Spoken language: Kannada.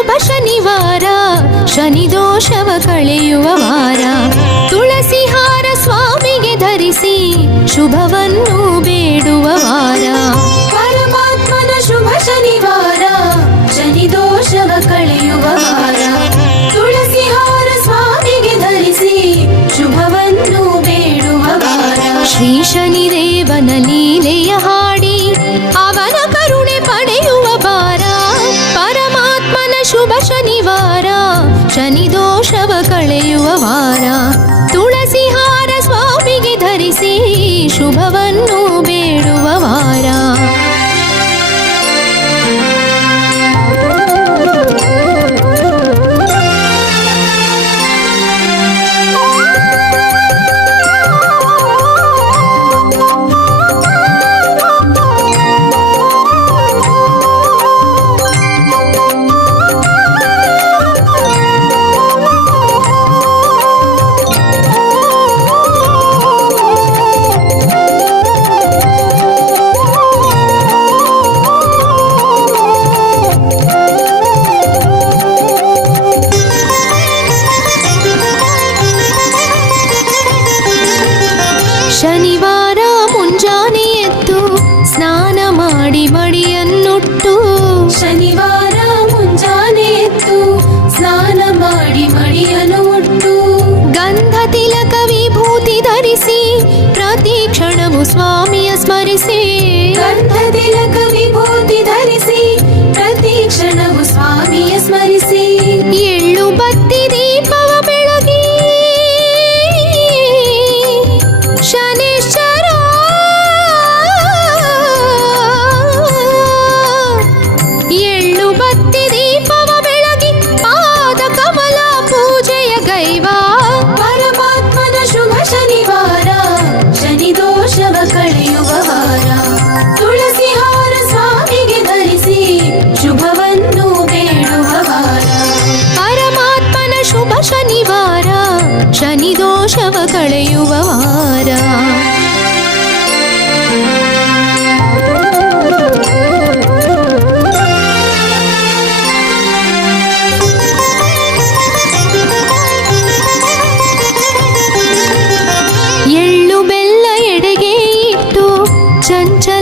ಶುಭ ಶನಿವಾರ, ಶನಿ ದೋಷವ ಕಳೆಯುವ ವಾರ. ತುಳಸಿ ಹಾರ ಸ್ವಾಮಿಗೆ ಧರಿಸಿ ಶುಭವನ್ನು ಬೇಡುವ ವಾರ. ಪರಮಾತ್ಮನ ಶುಭ ಶನಿವಾರ, ಶನಿ ದೋಷವ ಕಳೆಯುವ ವಾರ. ತುಳಸಿ ಹಾರ ಸ್ವಾಮಿಗೆ ಧರಿಸಿ ಶುಭವನ್ನು ಬೇಡುವ ವಾರ. ಶ್ರೀ ಶನಿದೇವನ ಲೀಲೆಯ ಹಾಡಿ, ಅವನ ಶನಿ ದೋಷವ ಕಳೆಯುವ ವಾರ ತುಳಸಿ ಹಾರ ಸ್ವಾಮಿಗೆ ಧರಿಸಿ ಶುಭವನ್ನು ಮಾಡಿ ಮಡಿಯನ್ನುಟ್ಟು ಶನಿವಾರ ಮುಂಜಾನೆ ಎದ್ದು ಸ್ನಾನ ಮಾಡಿ ಮಡಿಯಲು ಉಟ್ಟು ಗಂಧ ತಿಲಕ ವಿಭೂತಿ ಧರಿಸಿ ಪ್ರತಿ ಕ್ಷಣವು ಸ್ವಾಮಿಯ ಸ್ಮರಿಸಿ ಗಂಧ ತಿಲಕ ವಿಭೂತಿ ಧರಿಸಿ ಪ್ರತಿ ಕ್ಷಣವು ಸ್ವಾಮಿಯ ಸ್ಮರಿಸಿ ಕಳೆಯುವ ವಾರ. ಎಳ್ಳು ಬೆಲ್ಲ ಎಡೆಗೆ ಇಟ್ಟು ಚಂಚಲ